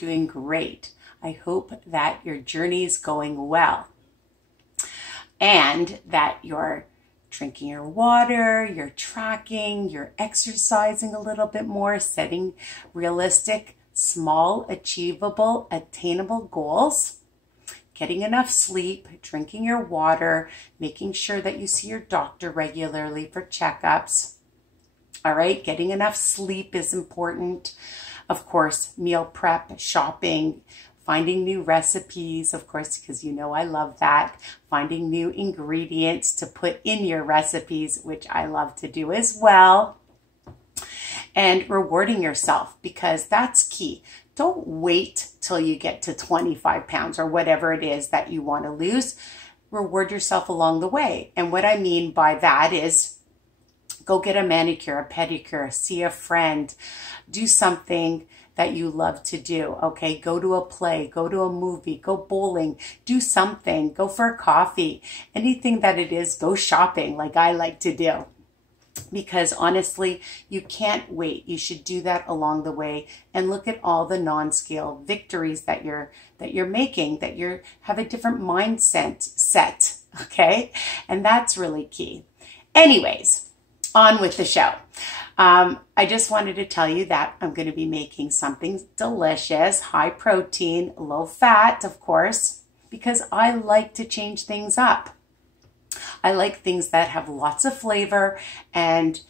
doing great. I hope that your journey is going well and that you're drinking your water, you're tracking, you're exercising a little bit more, setting realistic, small, achievable, attainable goals, getting enough sleep, drinking your water, making sure that you see your doctor regularly for checkups. All right, getting enough sleep is important. Of course, meal prep, shopping, finding new recipes, of course, because you know I love that. Finding new ingredients to put in your recipes, which I love to do as well. And rewarding yourself, because that's key. Don't wait till you get to 25 pounds or whatever it is that you want to lose. Reward yourself along the way. And what I mean by that is go get a manicure, a pedicure, see a friend, do something that you love to do, okay? Go to a play, go to a movie, go bowling, do something, go for a coffee, anything that it is, go shopping like I like to do. Because honestly, you can't wait. You should do that along the way and look at all the non-scale victories that you're making, that you have a different mindset set, okay? And that's really key. Anyways, on with the show. I just wanted to tell you that I'm going to be making something delicious, high protein, low fat, of course, because I like to change things up. I like things that have lots of flavor and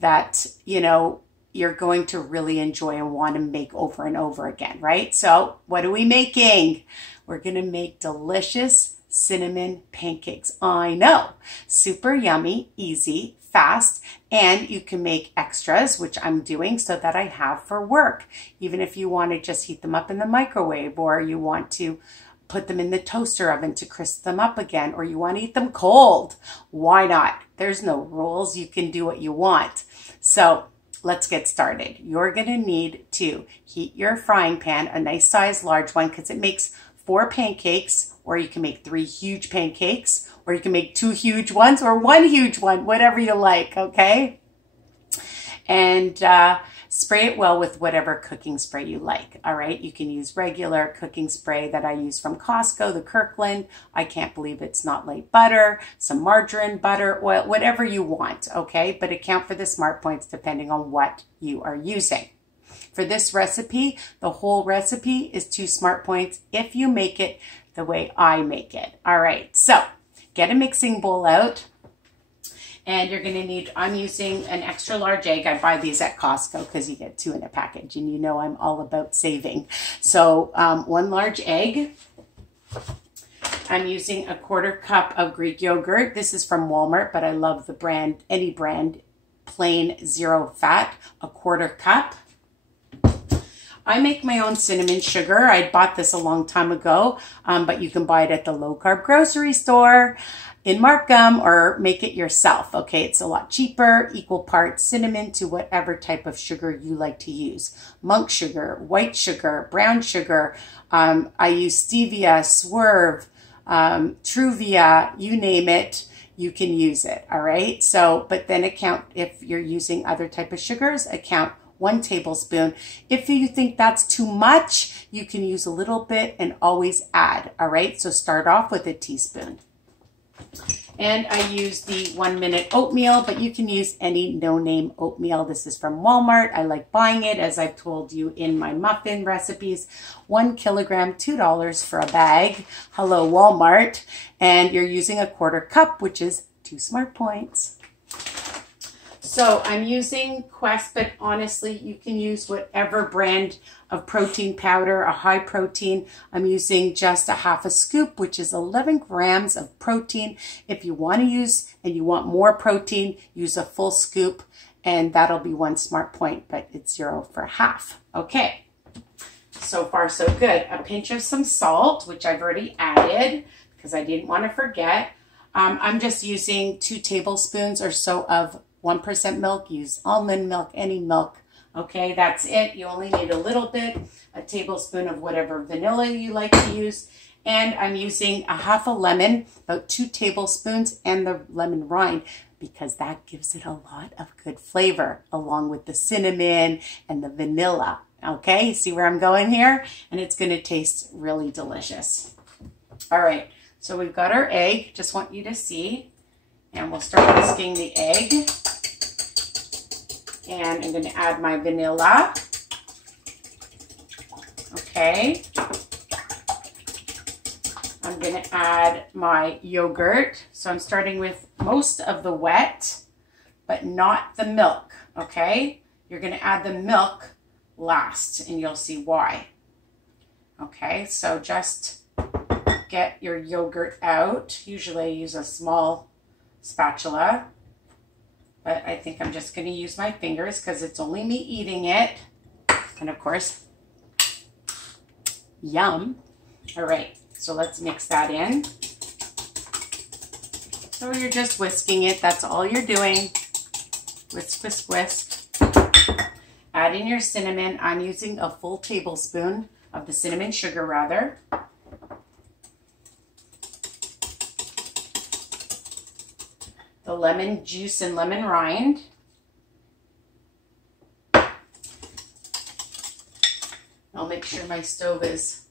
that, you know, you're going to really enjoy and want to make over and over again, right? So what are we making? We're going to make delicious cinnamon pancakes. I know, super yummy, easy, fast, and you can make extras, which I'm doing so that I have for work. Even if you want to just heat them up in the microwave, or you want to put them in the toaster oven to crisp them up again, or you want to eat them cold, why not? There's no rules. You can do what you want. So let's get started. You're going to need to heat your frying pan, a nice size large one, because it makes 4 pancakes, or you can make 3 huge pancakes, or you can make 2 huge ones or 1 huge one, whatever you like, okay? And spray it well with whatever cooking spray you like, all right? You can use regular cooking spray that I use from Costco, the Kirkland. I can't believe it's not light butter, some margarine, butter, oil, whatever you want, okay? But account for the smart points depending on what you are using. For this recipe, the whole recipe is 2 smart points if you make it the way I make it. All right, so get a mixing bowl out. And you're going to need, I'm using an extra large egg. I buy these at Costco because you get 2 in a package. And you know I'm all about saving. So 1 large egg. I'm using a 1/4 cup of Greek yogurt. This is from Walmart, but I love the brand, any brand, plain 0 fat, a 1/4 cup. I make my own cinnamon sugar. I bought this a long time ago, but you can buy it at the low-carb grocery store in Markham, or make it yourself, okay? It's a lot cheaper, equal parts cinnamon to whatever type of sugar you like to use. Monk sugar, white sugar, brown sugar. I use stevia, swerve, Truvia, you name it, you can use it, all right? So, but then account, if you're using other type of sugars, account 1 tablespoon. If you think that's too much, you can use a little bit and always add, all right? So start off with a teaspoon. And I use the 1-minute oatmeal, but you can use any no-name oatmeal. This is from Walmart. I like buying it, as I've told you in my muffin recipes. 1 kilogram, $2 for a bag. Hello, Walmart. And you're using a 1/4 cup, which is 2 smart points. So I'm using Quest, but honestly, you can use whatever brand of protein powder, a high protein. I'm using just a 1/2 scoop, which is 11 grams of protein. If you want to use and you want more protein, use a full scoop, and that'll be 1 smart point, but it's 0 for half. Okay, so far so good. A pinch of some salt, which I've already added because I didn't want to forget. I'm just using 2 tablespoons or so of 1% milk. Use almond milk, any milk. Okay, that's it. You only need a little bit, a tablespoon of whatever vanilla you like to use. And I'm using a 1/2 lemon, about 2 tablespoons, and the lemon rind, because that gives it a lot of good flavor, along with the cinnamon and the vanilla. Okay, see where I'm going here? And it's going to taste really delicious. All right, so we've got our egg. Just want you to see. And we'll start whisking the egg. And I'm going to add my vanilla. Okay. I'm going to add my yogurt. So I'm starting with most of the wet, but not the milk. Okay. You're going to add the milk last, and you'll see why. Okay. So just get your yogurt out. Usually I use a small spatula, but I think I'm just going to use my fingers because it's only me eating it. And of course, yum. All right, so let's mix that in. So you're just whisking it. That's all you're doing. Whisk, whisk, whisk. Add in your cinnamon. I'm using a full tablespoon of the cinnamon sugar, rather. The lemon juice and lemon rind. I'll make sure my stove is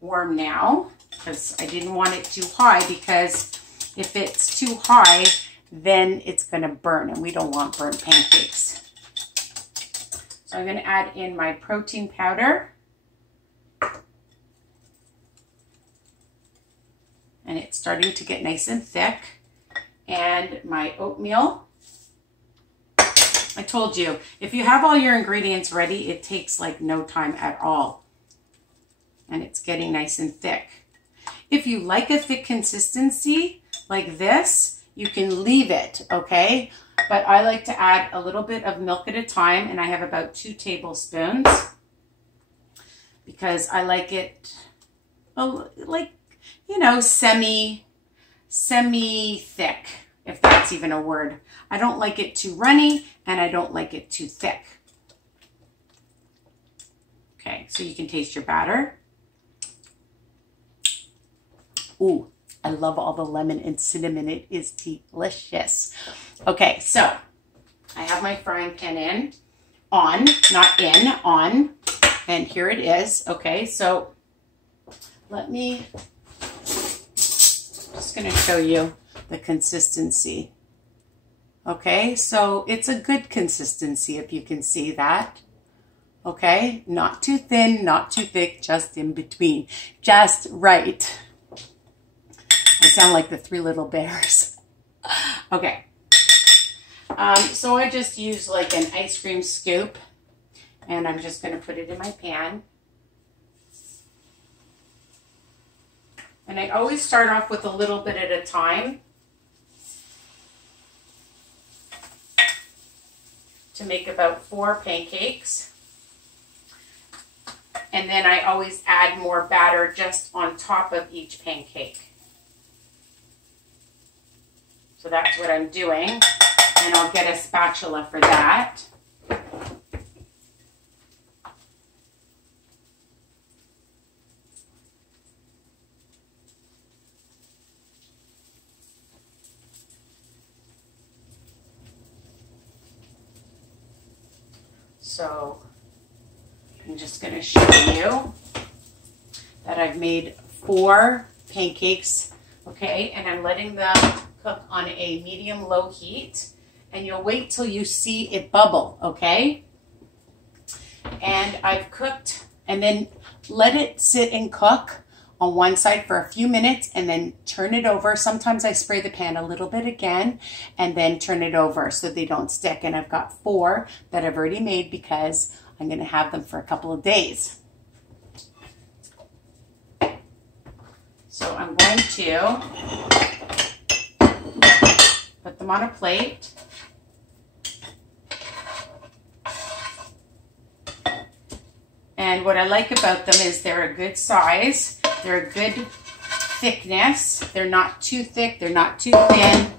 warm now because I didn't want it too high, because if it's too high, then it's going to burn, and we don't want burnt pancakes. So I'm going to add in my protein powder. And it's starting to get nice and thick. And my oatmeal. I told you, if you have all your ingredients ready, it takes like no time at all. And it's getting nice and thick. If you like a thick consistency like this, you can leave it, okay? But I like to add a little bit of milk at a time, and I have about 2 tablespoons because I like it, like, you know, semi-thick, if that's even a word. I don't like it too runny, and I don't like it too thick. Okay, so you can taste your batter. Ooh, I love all the lemon and cinnamon. It is delicious. Okay, so I have my frying pan on, and here it is. Okay, so let me, just going to show you the consistency. Okay, so it's a good consistency, if you can see that. Okay, not too thin, not too thick, just in between, just right. I sound like the 3 little bears. Okay, so I just use like an ice cream scoop, and I'm just going to put it in my pan. And I always start off with a little bit at a time to make about 4 pancakes. And then I always add more batter just on top of each pancake. So that's what I'm doing. And I'll get a spatula for that. So I'm just going to show you that I've made 4 pancakes, okay, and I'm letting them cook on a medium-low heat, and you'll wait till you see it bubble, okay? And I've cooked, and then let it sit and cook on one side for a few minutes, and then turn it over. Sometimes I spray the pan a little bit again, and then turn it over so they don't stick. And I've got 4 that I've already made because I'm going to have them for a couple of days. So I'm going to put them on a plate. And what I like about them is they're a good size. They're a good thickness. They're not too thick. They're not too thin.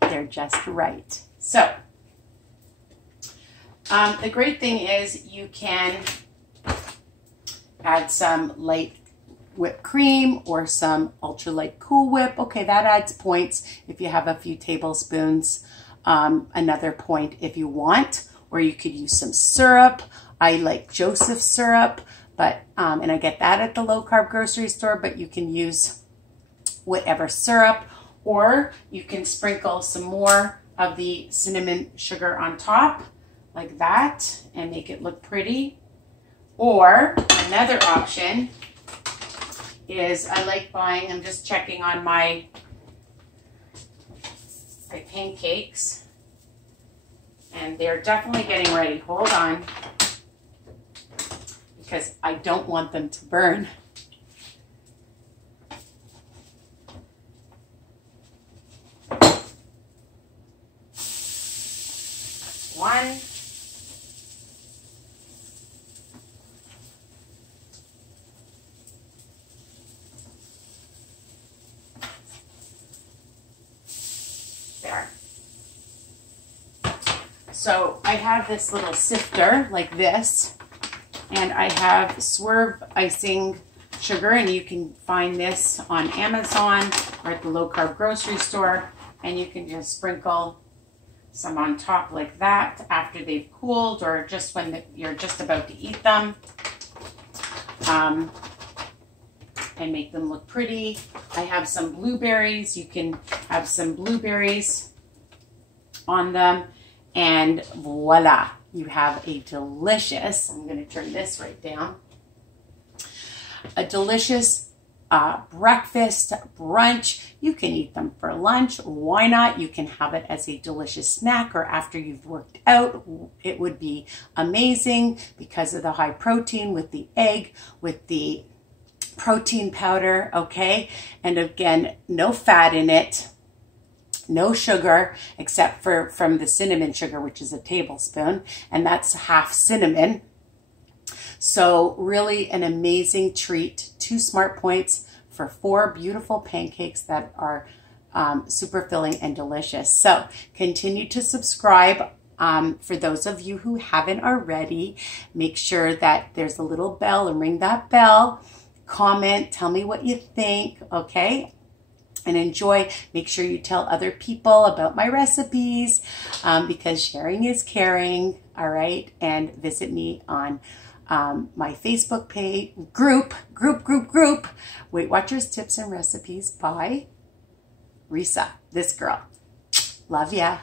They're just right. So the great thing is you can add some light whipped cream or some ultra light Cool Whip. Okay, that adds points if you have a few tablespoons. Another point if you want, or you could use some syrup. I like Joseph syrup, but and I get that at the low carb grocery store, but you can use whatever syrup, or you can sprinkle some more of the cinnamon sugar on top like that and make it look pretty. Or another option is I like buying, I'm just checking on my pancakes, and they're definitely getting ready. Hold on, because I don't want them to burn. One. There. So I have this little sifter like this, and I have Swerve icing sugar, and you can find this on Amazon or at the low carb grocery store, and you can just sprinkle some on top like that after they've cooled, or just when you're just about to eat them, and make them look pretty. I have some blueberries. You can have some blueberries on them, and voila, you have a delicious, I'm going to turn this right down, a delicious breakfast, brunch. You can eat them for lunch. Why not? You can have it as a delicious snack or after you've worked out. It would be amazing because of the high protein with the egg, with the protein powder, okay? And again, no fat in it, no sugar, except for from the cinnamon sugar, which is a tablespoon, and that's half cinnamon. So really an amazing treat. 2 smart points for 4 beautiful pancakes that are super filling and delicious. So continue to subscribe. For those of you who haven't already, make sure that there's a little bell and ring that bell. Comment, tell me what you think, okay? And enjoy. Make sure you tell other people about my recipes because sharing is caring, all right? And visit me on my Facebook page, group, Weight Watchers Tips and Recipes by Risa, this girl. Love ya.